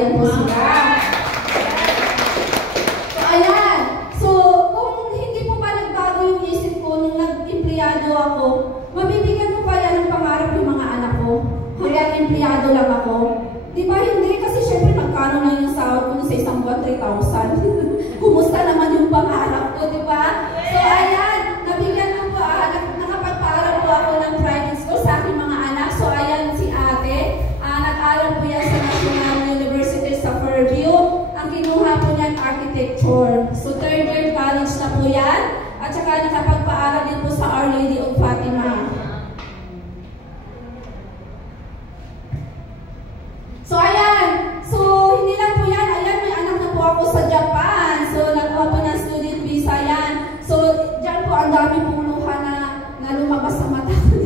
Ayan po sila. So, ayan. So, kung hindi po pa nagbago yung isip ko nung nag-empleyado ako, mabibigyan ko pa yan ng pangarap yung mga anak ko. Hanggang empleyado lang ako. Di ba hindi? Kasi syempre magkano na yung sahod ko sa isang buwan, 3,000. Kumusta naman yung pangarap ko, di ba? So, ayan. Nabigyan ko po, nakapagpaaral po ako ng private school sa aking mga anak. So, ayan si ate. Nag-aral po yan sa National University sa Fairview. Ang kinuha po niyan, architecture. So, third year college na po yan. At saka nakapagpaaral din po sa Our Lady of Fatima. So, ayan. So, hindi lang po yan. Ayan, may anak na po ako sa Japan. So, nagawa po ng student visa yan. So, dyan po ang dami pong luha na lumabas sa mata ko.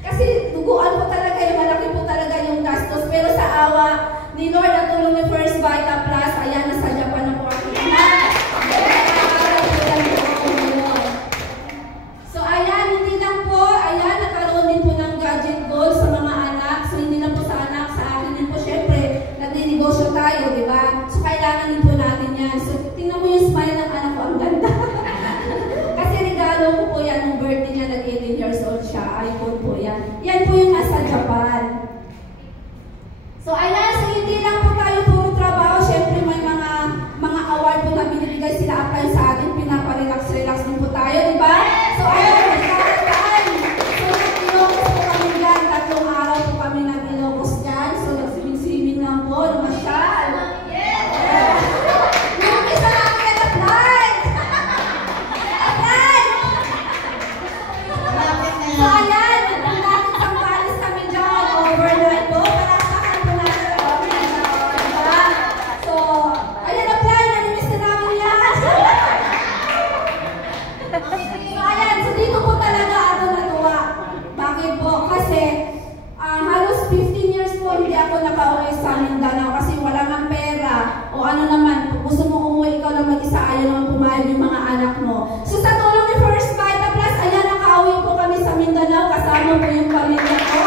Kasi, duguan po talaga yung malaki po talaga yung gastos. Pero sa awa ni Lord at tulong ni First Vita Plus, ayan, nasa Japan na po ako. So, ayan, hindi lang po. Ayan, nagkaroon din po ng gadget goals sa mga anak. So, hindi lang po sa anak, sa akin din po, syempre, nagninegosyo tayo, di ba? So, kailangan din po natin yan. So, tingnan mo yung smile ng anak ko, ang ganda. Kasi regalo ko po yan, nung birthday niya, nag-18 years old siya. iPhone po yan. Yan po yung nasa Japan. So, ayan, so hindi lang po tayo puro trabaho. Syempre, may mga award po na binibigay sila apply sa atin. Pinapa-relax-relax din po tayo, di ba? So, ayan, may karataan. So, nag-Ilocos po kami dyan. 3 araw po kami nag-Ilocos dyan. So, nag-swimming lang po, lumasyal. Nag-isa namin apply! Apply! So, ayan, natin sa Paris kami dyan. Overnight po. Palakpakan po natin kami. Diba? So, ayan, apply. Namimis na namin yan. So, ayan. So, dito po talaga ako natuwa. Bakit po? Kasi, halos 15 years po hindi ako nakauwi sa Mindanao kasi wala nang pera. O ano naman, kung gusto mo umuwi, ikaw lang mag-isa, ayaw naman pumayag yung mga anak mo. So, sa tulong ni First Vita Plus, ayan, nakauwi po kami sa Mindanao. Kasama po yung pamilya ko.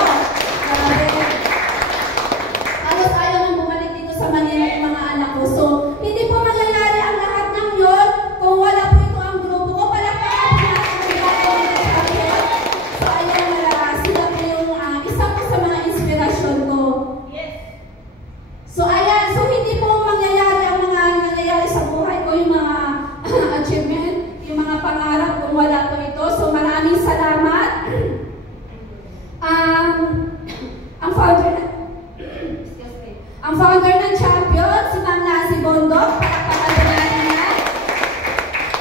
Halos ayaw nang bumalik dito sa Manila yung mga anak ko. So, hindi po mangyayari ang lahat ng yun kung wala po ito ang grupo ko. Palakpakan po natin ang grupo. So, ayan, sila po yung isa po sa mga inspirasyon ko. So, ayan. So, hindi po mangyayari ang mga nangyayari sa buhay ko, yung mga achievement, yung mga pangarap kung wala po ito. So, maraming salamat. Ang founder ng Champion, si Ma'am Nancy Bondok, palakpakan po natin yan.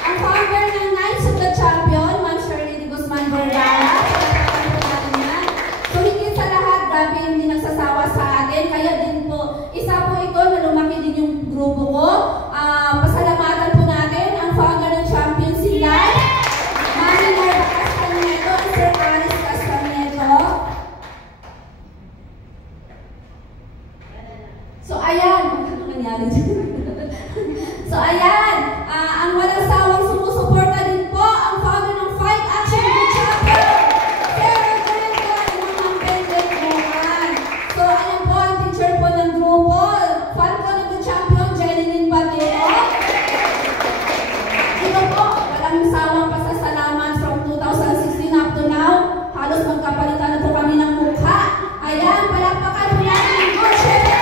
Ang founder ng Knights of the Champion, Ma'am Shirley de Guzman Vergara, palakpakan po natin yan. So, higit sa lahat, grabe hindi nagsasawa sa atin. Kaya din po, isa po ito na lumaki din yung grupo ko. Pasalamatan po natin ang founder ng Champion, si Lai, Mami Marta Castanieto, at Sir Aris Castanieto. So, ayan. Ano nangyari dyan? So, ayan. Ang walang sawang sumusuporta din po ang founder ng Fight Action Youth Champion, Sarah Brenda, yung mga pendek-bukan. So, ayan po ang teacher po ng grupo, Falcon of the Champion, Jeneline Batero. Ito po, walang sawang pasasalamat from 2016 up to now. Halos magkapalitan na po kami ng mukha. Ayan, palakpakan po natin ang Good Shepherd.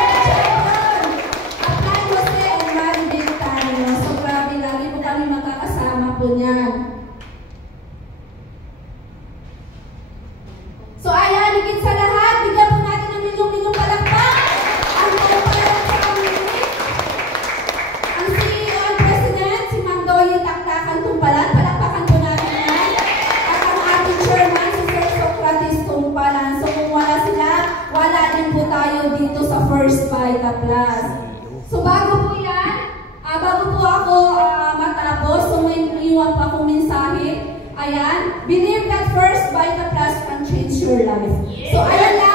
So, grabe, lagi po kami magkakasama po niyan. So, ayan, higit sa lahat, bigyan po natin ng milyong-milyong palakpak. Ang pagpapalat sa community. Ang CEO and President, si Ma'am Dolly Taktakan Tumpalan, palakpakan po natin yan. At ang ating chairman, si Sir Socrates Tumpalan. So, kung wala sila, wala din po tayo dito sa First Vita Plus. So, bago po yan, bago po ako matapos, so may iwan pa akong mensahe. Ayan, believe that First Vita Plus can change your life. So, ayan lang.